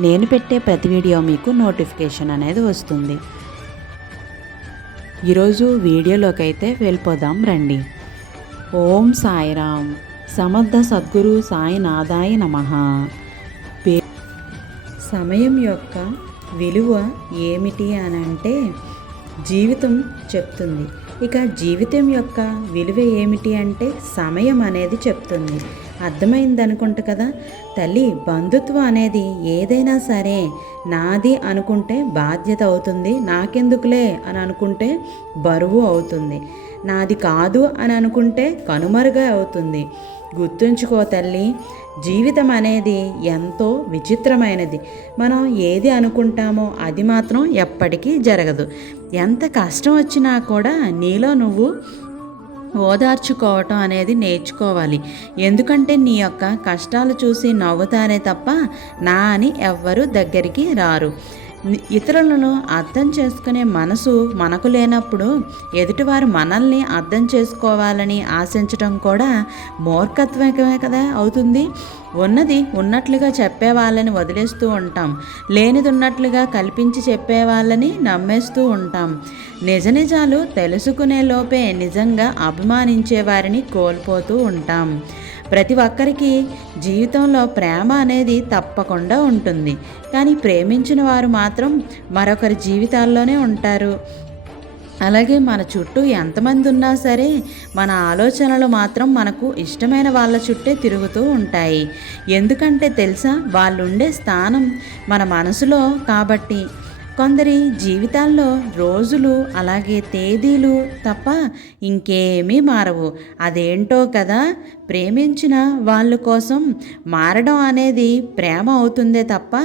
నేను పెట్టే ప్రతి వీడియో మీకు నోటిఫికేషన్ అనేది వస్తుంది. ఈరోజు వీడియోలోకి అయితే వెళ్ళిపోదాం రండి. ఓం సాయిరామ్. సమర్థ సద్గురు సాయినాథాయ నమ. పే సమయం యొక్క విలువ ఏమిటి అని అంటే జీవితం చెప్తుంది. ఇక జీవితం యొక్క విలువ ఏమిటి అంటే సమయం అనేది చెప్తుంది. అర్థమైంది అనుకుంటా కదా? తల్లి బంధుత్వం అనేది ఏదైనా సరే నాది అనుకుంటే బాధ్యత అవుతుంది. నాకెందుకులే అని అనుకుంటే బరువు అవుతుంది. నాది కాదు అని అనుకుంటే కనుమరుగా అవుతుంది. గుర్తుంచుకో తల్లి జీవితం అనేది ఎంతో విచిత్రమైనది. మనం ఏది అనుకుంటామో అది మాత్రం ఎప్పటికీ జరగదు. ఎంత కష్టం వచ్చినా కూడా నీలో నువ్వు ఓదార్చుకోవటం అనేది నేర్చుకోవాలి. ఎందుకంటే నీ యొక్క కష్టాలు చూసి నవ్వుతారే తప్ప నా అని ఎవ్వరూ దగ్గరికి రారు. ఇతరులను అర్థం చేసుకునే మనసు మనకు లేనప్పుడు ఎదుటివారు మనల్ని అర్థం చేసుకోవాలని ఆశించడం కూడా మూర్ఖత్వమే కదా అవుతుంది. ఉన్నది ఉన్నట్లుగా చెప్పే వాళ్ళని వదిలేస్తూ ఉంటాం. లేనిది ఉన్నట్లుగా కల్పించి చెప్పేవాళ్ళని నమ్మేస్తూ ఉంటాం. నిజ నిజాలు తెలుసుకునే లోపే నిజంగా అభిమానించే వారిని కోల్పోతూ ఉంటాం. ప్రతి ఒక్కరికి జీవితంలో ప్రేమ అనేది తప్పకుండా ఉంటుంది. కానీ ప్రేమించిన వారు మాత్రం మరొకరి జీవితాల్లోనే ఉంటారు. అలాగే మన చుట్టూ ఎంతమంది ఉన్నా సరే మన ఆలోచనలు మాత్రం మనకు ఇష్టమైన వాళ్ళ చుట్టే తిరుగుతూ ఉంటాయి. ఎందుకంటే తెలుసా? వాళ్ళు ఉండే స్థానం మన మనసులో కాబట్టి కొందరి జీవితాల్లో రోజులు అలాగే తేదీలు తప్ప ఇంకేమీ మారవు. అదేంటో కదా? ప్రేమించిన వాళ్ళ కోసం మారడం అనేది ప్రేమ అవుతుందే తప్ప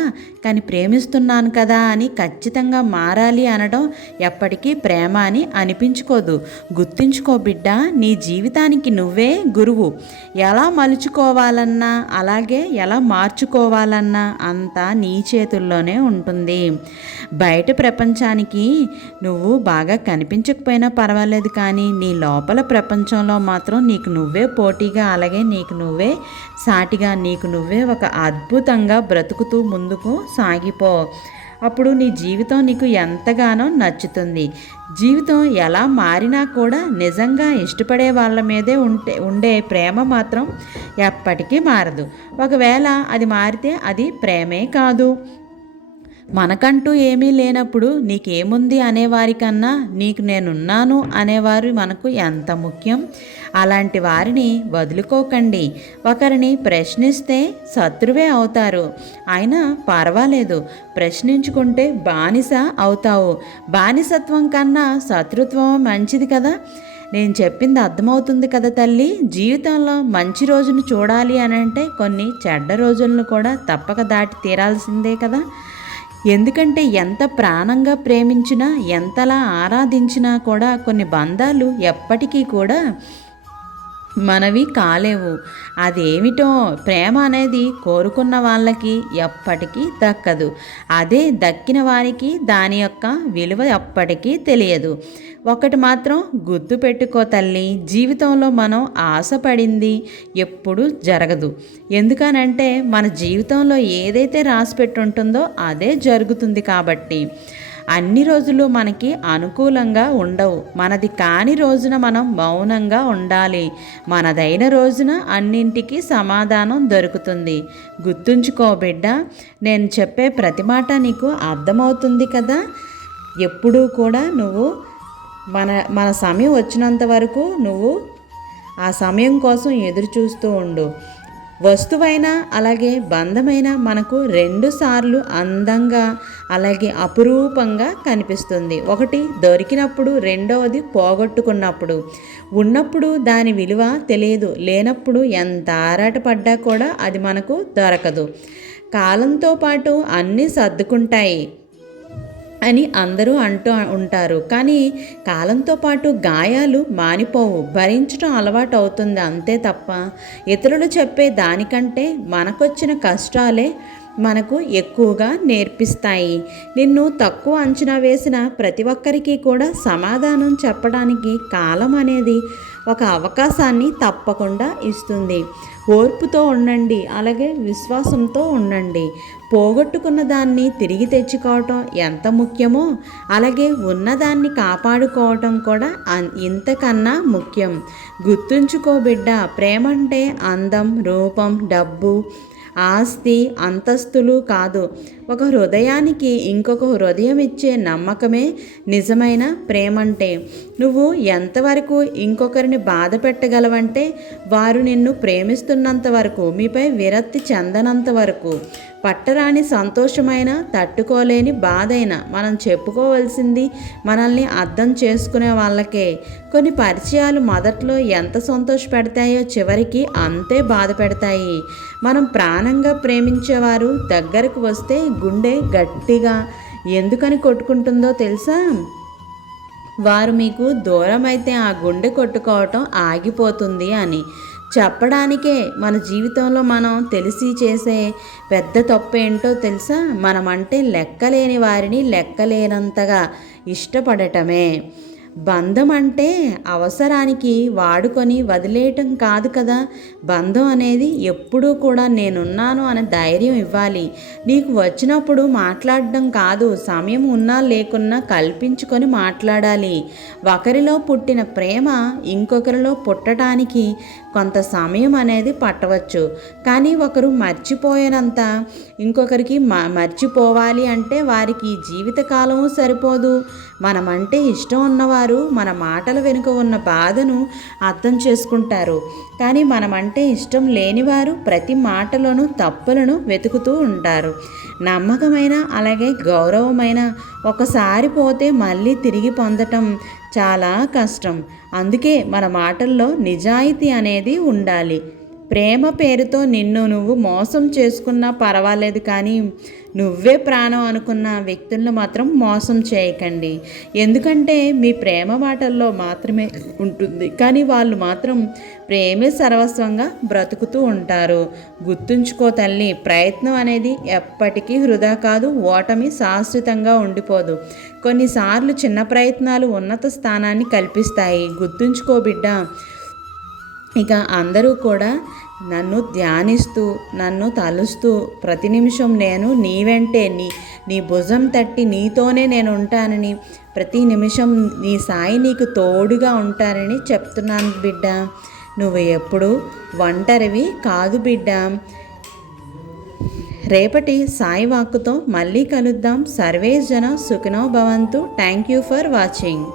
కానీ ప్రేమిస్తున్నాను కదా అని ఖచ్చితంగా మారాలి అనడం ఎప్పటికీ ప్రేమ అని అనిపించుకోదు. గుర్తుంచుకో బిడ్డ నీ జీవితానికి నువ్వే గురువు. ఎలా మలుచుకోవాలన్నా అలాగే ఎలా మార్చుకోవాలన్నా అంతా నీ చేతుల్లోనే ఉంటుంది. బయట ప్రపంచానికి నువ్వు బాగా కనిపించకపోయినా పర్వాలేదు కానీ నీ లోపల ప్రపంచంలో మాత్రం నీకు నువ్వే పోటీగా అలాగే నీకు నువ్వే సాటిగా నీకు నువ్వే ఒక అద్భుతంగా బ్రతుకుతూ ముందుకు సాగిపో. అప్పుడు నీ జీవితం నీకు ఎంతగానో నచ్చుతుంది. జీవితం ఎలా మారినా కూడా నిజంగా ఇష్టపడే వాళ్ళ మీదే ఉంటే ఉండే ప్రేమ మాత్రం ఎప్పటికీ మారదు. ఒకవేళ అది మారితే అది ప్రేమే కాదు. మనకంటూ ఏమీ లేనప్పుడు నీకేముంది అనేవారికన్నా నీకు నేనున్నాను అనేవారు మనకు ఎంత ముఖ్యం? అలాంటి వారిని వదులుకోకండి. ఒకరిని ప్రశ్నిస్తే శత్రువే అవుతారు. అయినా పర్వాలేదు. ప్రశ్నించుకుంటే బానిస అవుతావు. బానిసత్వం కన్నా శత్రుత్వం మంచిది కదా? నేను చెప్పింది అర్థమవుతుంది కదా తల్లి? జీవితంలో మంచి రోజును చూడాలి అని అంటే కొన్ని చెడ్డ రోజులను కూడా తప్పక దాటి తీరాల్సిందే కదా? ఎందుకంటే ఎంత ప్రాణంగా ప్రేమించినా ఎంతలా ఆరాధించినా కూడా కొన్ని బంధాలు ఎప్పటికీ కూడా మనవి కాలేవు. అదేమిటో ప్రేమ అనేది కోరుకున్న వాళ్ళకి ఎప్పటికీ దక్కదు. అదే దక్కిన వారికి దాని యొక్క విలువ ఎప్పటికీ తెలియదు. ఒకటి మాత్రం గుర్తు పెట్టుకో తల్లి జీవితంలో మనం ఆశపడింది ఎప్పుడు జరగదు. ఎందుకనంటే మన జీవితంలో ఏదైతే రాసి పెట్టుంటుందో అదే జరుగుతుంది కాబట్టి. అన్ని రోజులు మనకి అనుకూలంగా ఉండవు. మనది కాని రోజున మనం మౌనంగా ఉండాలి. మనదైన రోజున అన్నింటికి సమాధానం దొరుకుతుంది. గుర్తుంచుకో బిడ్డ నేను చెప్పే ప్రతి మాట నీకు అర్థమవుతుంది కదా? ఎప్పుడూ కూడా నువ్వు మన మన సమయం వచ్చినంత వరకు నువ్వు ఆ సమయం కోసం ఎదురు చూస్తూ ఉండు. వస్తువైనా అలాగే బంధమైన మనకు రెండు సార్లు అందంగా అలాగే అపురూపంగా కనిపిస్తుంది. ఒకటి దొరికినప్పుడు రెండవది పోగొట్టుకున్నప్పుడు. ఉన్నప్పుడు దాని విలువ తెలియదు. లేనప్పుడు ఎంత ఆరాటపడ్డా కూడా అది మనకు దొరకదు. కాలంతో పాటు అన్నీ సర్దుకుంటాయి. అని అందరూ అంటూ ఉంటారు. కానీ కాలంతో పాటు గాయాలు మానిపోవు. భరించడం అలవాటు అవుతుంది అంతే తప్ప ఇతరులు చెప్పే దానికంటే మనకొచ్చిన కష్టాలే మనకు ఎక్కువగా నేర్పిస్తాయి. నిన్ను తక్కువ అంచనా వేసిన ప్రతి ఒక్కరికి కూడా సమాధానం చెప్పడానికి కాలం అనేది ఒక అవకాశాన్ని తప్పకుండా ఇస్తుంది. ఓర్పుతో ఉండండి అలాగే విశ్వాసంతో ఉండండి. పోగొట్టుకున్న దాన్ని తిరిగి తెచ్చుకోవటం ఎంత ముఖ్యమో అలాగే ఉన్నదాన్ని కాపాడుకోవటం కూడా ఇంతకన్నా ముఖ్యం. గుర్తుంచుకో బిడ్డ ప్రేమంటే అందం రూపం డబ్బు ఆస్తి అంతస్తులు కాదు. ఒక హృదయానికి ఇంకొక హృదయం ఇచ్చే నమ్మకమే నిజమైన ప్రేమంటే. నువ్వు ఎంతవరకు ఇంకొకరిని బాధ పెట్టగలవంటే వారు నిన్ను ప్రేమిస్తున్నంత వరకు మీపై విరక్తి చెందనంత వరకు. పట్టరాని సంతోషమైన తట్టుకోలేని బాధైన మనం చెప్పుకోవలసింది మనల్ని అర్థం చేసుకునే వాళ్ళకే. కొన్ని పరిచయాలు మొదట్లో ఎంత సంతోష పెడతాయో చివరికి అంతే బాధ పెడతాయి మనం ప్రాణంగా ప్రేమించేవారు దగ్గరకు వస్తే గుండె గట్టిగా ఎందుకని కొట్టుకుంటుందో తెలుసా? వారు మీకు దూరమైతే ఆ గుండె కొట్టుకోవటం ఆగిపోతుంది అని. చెప్పడానికే మన జీవితంలో మనం తెలిసి చేసే పెద్ద తప్పు ఏంటో తెలుసా? మనమంటే లెక్కలేని వారిని లెక్కలేనంతగా ఇష్టపడటమే. బంధం అంటే అవసరానికి వాడుకొని వదిలేయటం కాదు కదా? బంధం అనేది ఎప్పుడూ కూడా నేనున్నాను అనే ధైర్యం ఇవ్వాలి. నీకు వచ్చినప్పుడు మాట్లాడడం కాదు సమయం ఉన్నా లేకున్నా కల్పించుకొని మాట్లాడాలి. ఒకరిలో పుట్టిన ప్రేమ ఇంకొకరిలో పుట్టడానికి కొంత సమయం అనేది పట్టవచ్చు. కానీ ఒకరు మర్చిపోయినంత. ఇంకొకరికి మర్చిపోవాలి అంటే వారికి జీవితకాలం సరిపోదు. మనమంటే ఇష్టం ఉన్నవారు మన మాటల వెనుక ఉన్న బాధను అర్థం చేసుకుంటారు. కానీ మనమంటే ఇష్టం లేనివారు ప్రతి మాటలోనూ తప్పులను వెతుకుతూ ఉంటారు. నమ్మకమైన అలాగే గౌరవమైన ఒకసారి పోతే మళ్ళీ తిరిగి పొందటం చాలా కష్టం. అందుకే మన మాటల్లో నిజాయితీ అనేది ఉండాలి. ప్రేమ పేరుతో నిన్ను నువ్వు మోసం చేసుకున్నా పర్వాలేదు కానీ నువ్వే ప్రాణం అనుకున్న వ్యక్తులను మాత్రం మోసం చేయకండి. ఎందుకంటే మీ ప్రేమ మాటల్లో మాత్రమే ఉంటుంది. కానీ వాళ్ళు మాత్రం ప్రేమే సర్వస్వంగా బ్రతుకుతూ ఉంటారు. గుర్తుంచుకో తల్లి ప్రయత్నం అనేది ఎప్పటికీ వృధా కాదు ఓటమి శాశ్వతంగా ఉండిపోదు. కొన్నిసార్లు చిన్న ప్రయత్నాలు ఉన్నత స్థానాన్ని కల్పిస్తాయి. గుర్తుంచుకో బిడ్డ ఇక అందరూ కూడా నన్ను ధ్యానిస్తూ నన్ను తలుస్తూ ప్రతి నిమిషం నేను నీ వెంటే నీ నీ భుజం తట్టి నీతోనే నేను ఉంటానని ప్రతి నిమిషం నీ సాయి నీకు తోడుగా ఉంటానని చెప్తున్నాను బిడ్డ. నువ్వు ఎప్పుడు ఒంటరివి కాదు బిడ్డ. రేపటి సాయి వాక్కుతో మళ్ళీ కలుద్దాం. సర్వేజన సుఖనో భవంతు. Thank you for watching